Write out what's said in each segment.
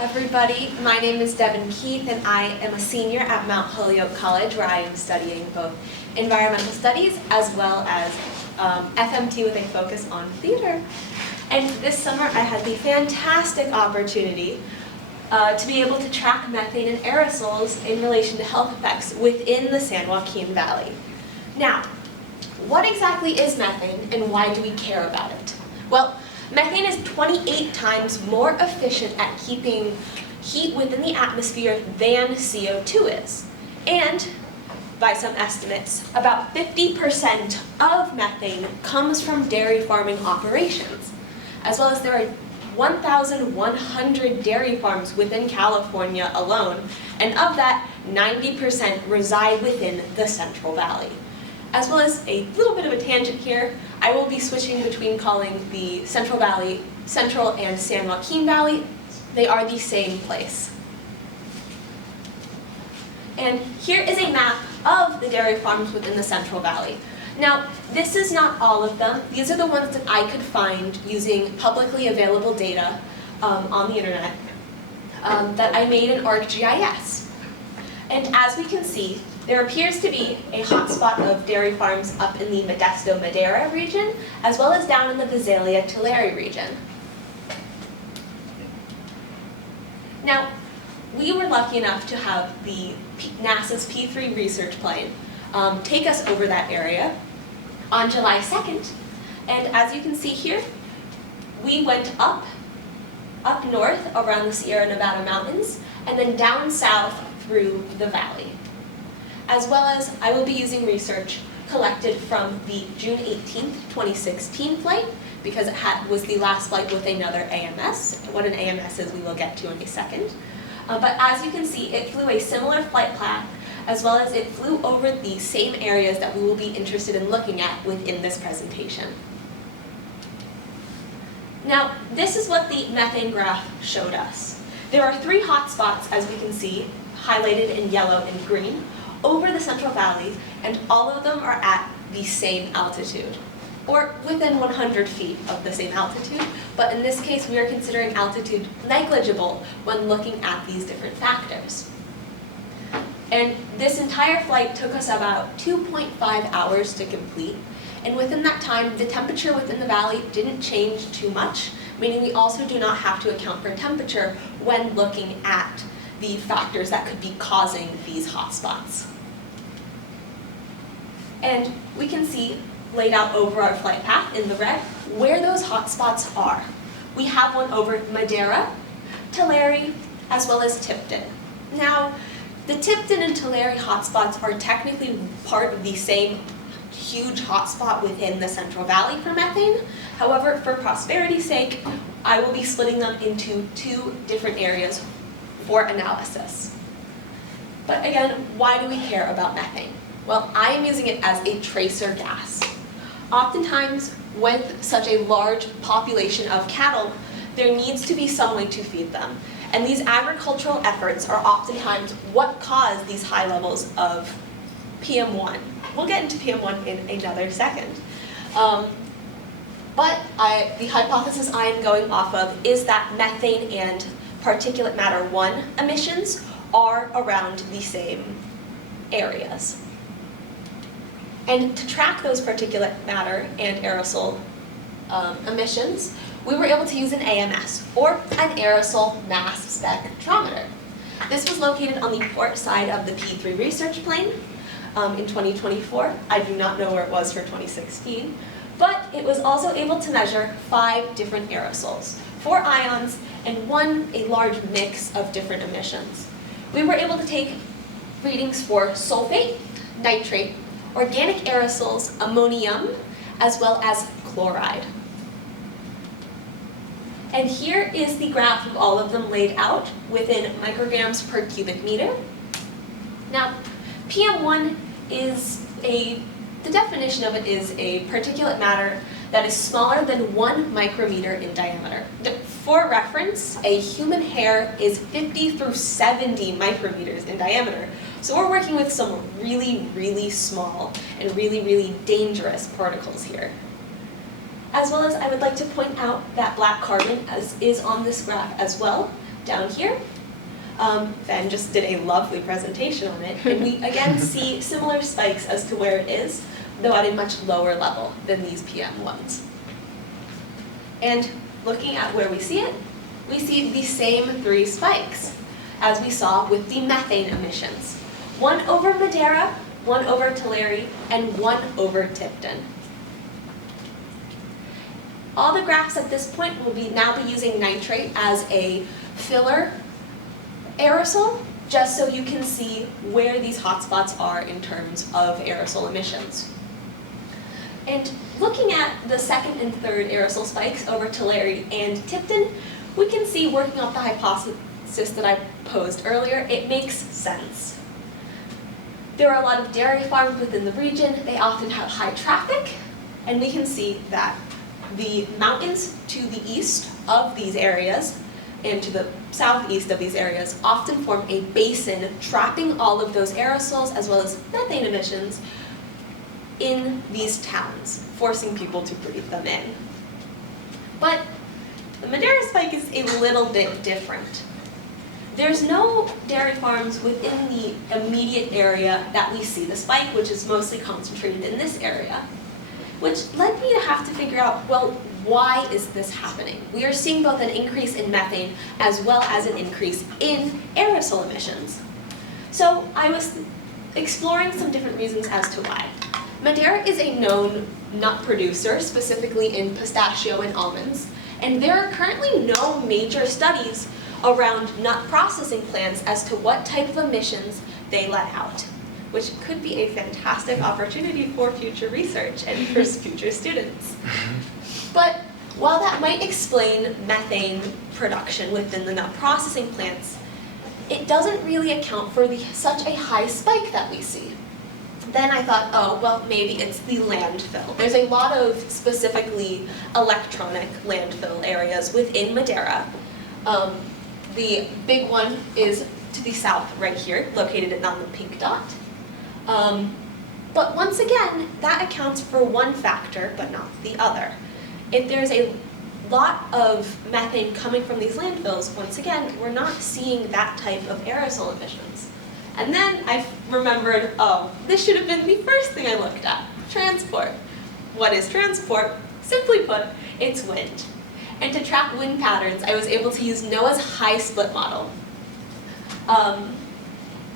everybody. My name is Devin Keith and I am a senior at Mount Holyoke College, where I am studying both environmental studies as well as FMT with a focus on theater. And this summer I had the fantastic opportunity to be able to track methane and aerosols in relation to health effects within the San Joaquin Valley. Now, what exactly is methane and why do we care about it? Well, methane is 28 times more efficient at keeping heat within the atmosphere than CO2 is. And, by some estimates, about 50% of methane comes from dairy farming operations, as well as there are 1,100 dairy farms within California alone, and of that, 90% reside within the Central Valley. As well as a little bit of a tangent here, I will be switching between calling the Central Valley Central and San Joaquin Valley. They are the same place. And here is a map of the dairy farms within the Central Valley. Now, this is not all of them. These are the ones that I could find using publicly available data on the internet that I made in ArcGIS. And as we can see, there appears to be a hotspot of dairy farms up in the Modesto Madera region, as well as down in the Visalia Tulare region. Now, we were lucky enough to have the NASA's P3 research plane take us over that area on July 2nd. And as you can see here, we went up north around the Sierra Nevada mountains, and then down south through the valley. As well as I will be using research collected from the June 18th, 2016 flight, because it was the last flight with another AMS. What an AMS is we will get to in a second. But as you can see, it flew a similar flight path, as well as it flew over the same areas that we will be interested in looking at within this presentation. Now, this is what the methane graph showed us. There are 3 hotspots, as we can see, highlighted in yellow and green, over the Central Valley, and all of them are at the same altitude, or within 100 feet of the same altitude, but in this case we are considering altitude negligible when looking at these different factors. And this entire flight took us about 2.5 hours to complete, and within that time the temperature within the valley didn't change too much, meaning we also do not have to account for temperature when looking at the factors that could be causing these hotspots. And we can see, laid out over our flight path in the red, where those hotspots are. We have one over Madera, Tulare, as well as Tipton. Now, the Tipton and Tulare hotspots are technically part of the same huge hotspot within the Central Valley for methane. However, for prosperity's sake, I will be splitting them into 2 different areas for analysis. But again, why do we care about methane? Well, I am using it as a tracer gas. Oftentimes, with such a large population of cattle, there needs to be some way to feed them. And these agricultural efforts are oftentimes what cause these high levels of PM1. We'll get into PM1 in another second. But the hypothesis I am going off of is that methane and particulate matter 1 emissions are around the same areas. And to track those particulate matter and aerosol emissions, we were able to use an AMS, or an aerosol mass spectrometer. This was located on the port side of the P3 research plane in 2024. I do not know where it was for 2016, but it was also able to measure 5 different aerosols, 4 ions, and a large mix of different emissions. We were able to take readings for sulfate, nitrate, organic aerosols, ammonium, as well as chloride. And here is the graph of all of them laid out within micrograms per cubic meter. Now, PM1 is the definition of it is a particulate matter that is smaller than 1 micrometer in diameter. For reference, a human hair is 50 through 70 micrometers in diameter. So we're working with some really, really small and really, really dangerous particles here. As well as I would like to point out that black carbon is on this graph as well, down here. Ben just did a lovely presentation on it, and we again see similar spikes as to where it is, though at a much lower level than these PM ones. And looking at where we see it, we see the same 3 spikes as we saw with the methane emissions. 1 over Madera, 1 over Tulare, and 1 over Tipton. All the graphs at this point will now be using nitrate as a filler aerosol, just so you can see where these hotspots are in terms of aerosol emissions. And looking at the 2nd and 3rd aerosol spikes over Tulare and Tipton, we can see, working off the hypothesis that I posed earlier, it makes sense. There are a lot of dairy farms within the region. They often have high traffic, and we can see that the mountains to the east of these areas and to the southeast of these areas often form a basin trapping all of those aerosols as well as methane emissions in these towns, forcing people to breathe them in. But the Madera spike is a little bit different. There's no dairy farms within the immediate area that we see the spike, which is mostly concentrated in this area, which led me to have to figure out, well, why is this happening? We are seeing both an increase in methane as well as an increase in aerosol emissions. So I was exploring some different reasons as to why. Madera is a known nut producer, specifically in pistachio and almonds, and there are currently no major studies around nut processing plants as to what type of emissions they let out, which could be a fantastic opportunity for future research and for future students. But while that might explain methane production within the nut processing plants, it doesn't really account for such a high spike that we see. Then I thought, oh, well, maybe it's the landfill. There's a lot of specifically electronic landfill areas within Madera. The big one is to the south right here, located on the pink dot. But once again, that accounts for one factor, but not the other. If there's a lot of methane coming from these landfills, once again, we're not seeing that type of aerosol emissions. And then I remembered, oh, this should have been the first thing I looked at, transport. What is transport? Simply put, it's wind. And to track wind patterns, I was able to use NOAA's high split model.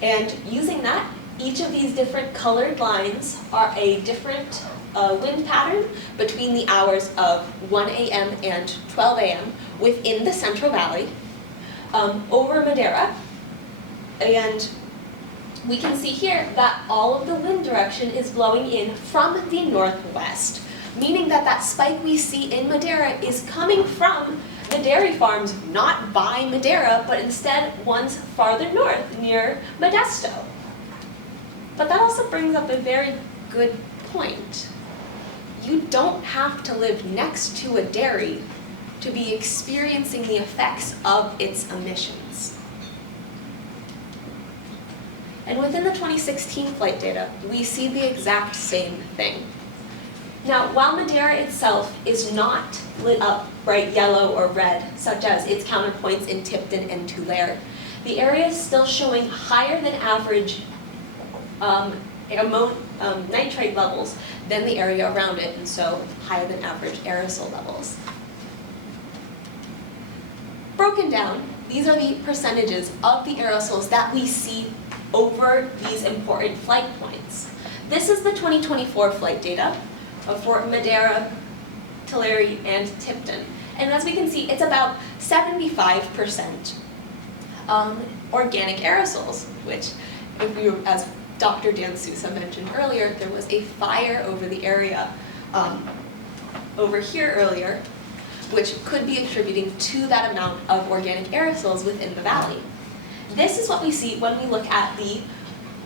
And using that, each of these different colored lines are a different wind pattern between the hours of 1 a.m. and 12 a.m. within the Central Valley, over Madera. And we can see here that all of the wind direction is blowing in from the northwest, meaning that that spike we see in Madera is coming from the dairy farms, not by Madera, but instead ones farther north, near Modesto. But that also brings up a very good point. You don't have to live next to a dairy to be experiencing the effects of its emissions. And within the 2016 flight data, we see the exact same thing. Now, while Madera itself is not lit up bright yellow or red, such as its counterpoints in Tipton and Tulare, the area is still showing higher than average nitrate levels than the area around it, and so higher than average aerosol levels. Broken down, these are the percentages of the aerosols that we see over these important flight points. This is the 2024 flight data for Madera, Tulare, and Tipton. And as we can see, it's about 75% organic aerosols, which, as Dr. Dan Sousa mentioned earlier, there was a fire over the area over here earlier, which could be attributing to that amount of organic aerosols within the valley. This is what we see when we look at the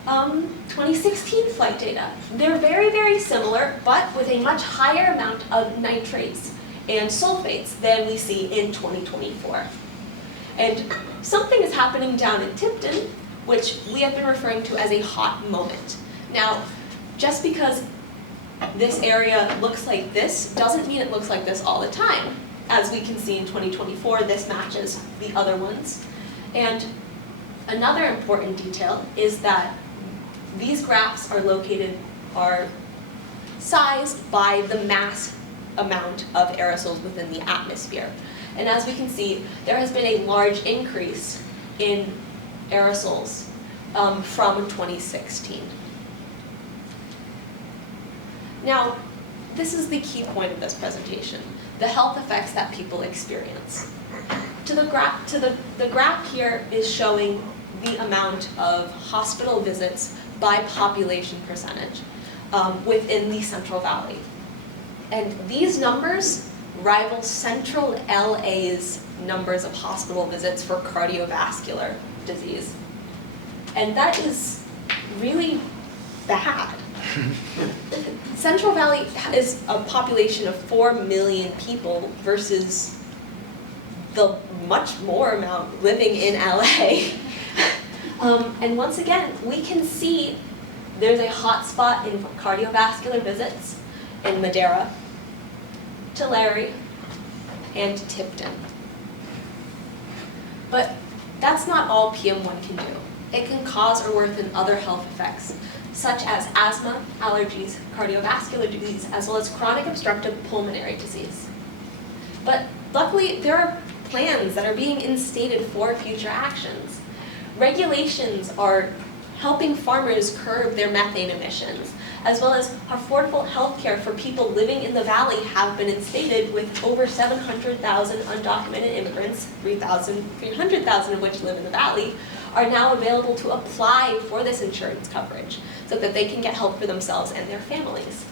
2016 flight data. They're very, very similar, but with a much higher amount of nitrates and sulfates than we see in 2024. And something is happening down in Tipton, which we have been referring to as a hot moment. Now, just because this area looks like this doesn't mean it looks like this all the time. as we can see in 2024, this matches the other ones. And another important detail is that these graphs are sized by the mass amount of aerosols within the atmosphere. And as we can see, there has been a large increase in aerosols from 2016. Now, this is the key point of this presentation, the health effects that people experience. The graph here is showing the amount of hospital visits by population percentage within the Central Valley. And these numbers rival Central LA's numbers of hospital visits for cardiovascular disease. And that is really bad. Central Valley is a population of 4 million people versus the much more amount living in LA. And once again, we can see there's a hot spot in cardiovascular visits in Madera, Tulare, and Tipton. But that's not all PM1 can do. It can cause or worsen other health effects, such as asthma, allergies, cardiovascular disease, as well as chronic obstructive pulmonary disease. But luckily, there are plans that are being instated for future actions. Regulations are helping farmers curb their methane emissions, as well as affordable health care for people living in the valley have been instated, with over 700,000 undocumented immigrants, 300,000 of which live in the valley, are now available to apply for this insurance coverage so that they can get help for themselves and their families.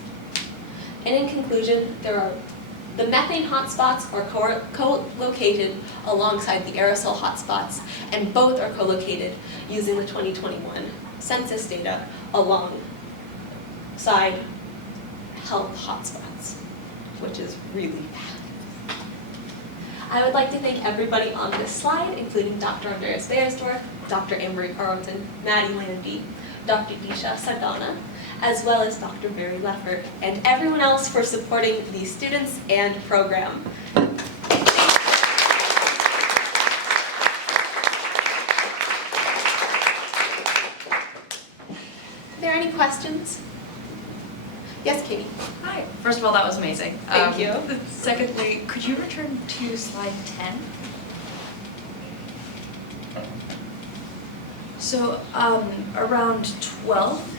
And in conclusion, the methane hotspots are co-located alongside the aerosol hotspots, and both are co-located using the 2021 census data alongside health hotspots, which is really bad. I would like to thank everybody on this slide, including Dr. Andreas Beiersdorf, Dr. Anne-Marie Carlton, Maddie Landy, Dr. Disha Sardana, as well as Dr. Barry Leffert, and everyone else for supporting these students and program. Are there any questions? Yes, Katie. Hi. First of all, that was amazing. Thank you. Secondly, could you return to slide 10? So around 12,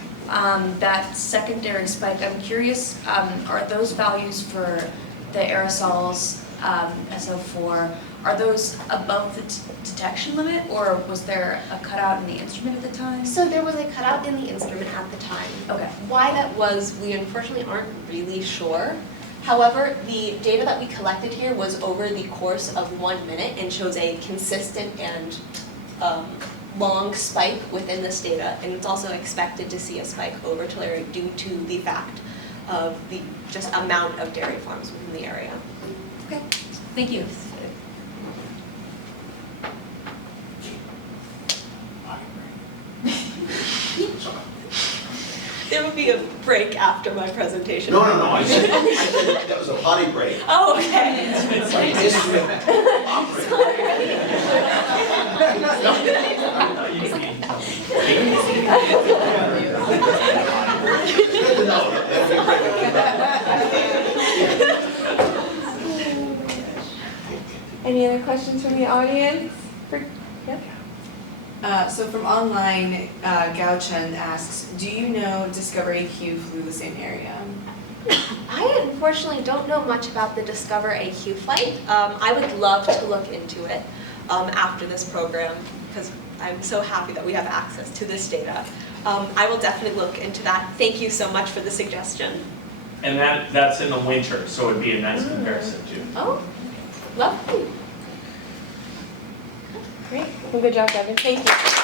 that secondary spike, I'm curious, are those values for the aerosols, SO4, are those above the detection limit, or was there a cutout in the instrument at the time? So there was a cutout in the instrument at the time. Okay. Why that was, we unfortunately aren't really sure. However, the data that we collected here was over the course of 1 minute and shows a consistent and long spike within this data, and it's also expected to see a spike over Tulare due to the fact of the just amount of dairy farms within the area. Okay, thank you. There will be a break after my presentation. No, I said that was a potty break. Oh, okay. It's like instrument Any other questions from the audience? Yep. So from online, Gao Chen asks, do you know Discover AQ flew the same area? I unfortunately don't know much about the Discover AQ flight. I would love to look into it after this program, because I'm so happy that we have access to this data. I will definitely look into that. Thank you so much for the suggestion. And that's in the winter, so it'd be a nice comparison too. Oh, lovely. Great. Well, good job, Devin. Thank you.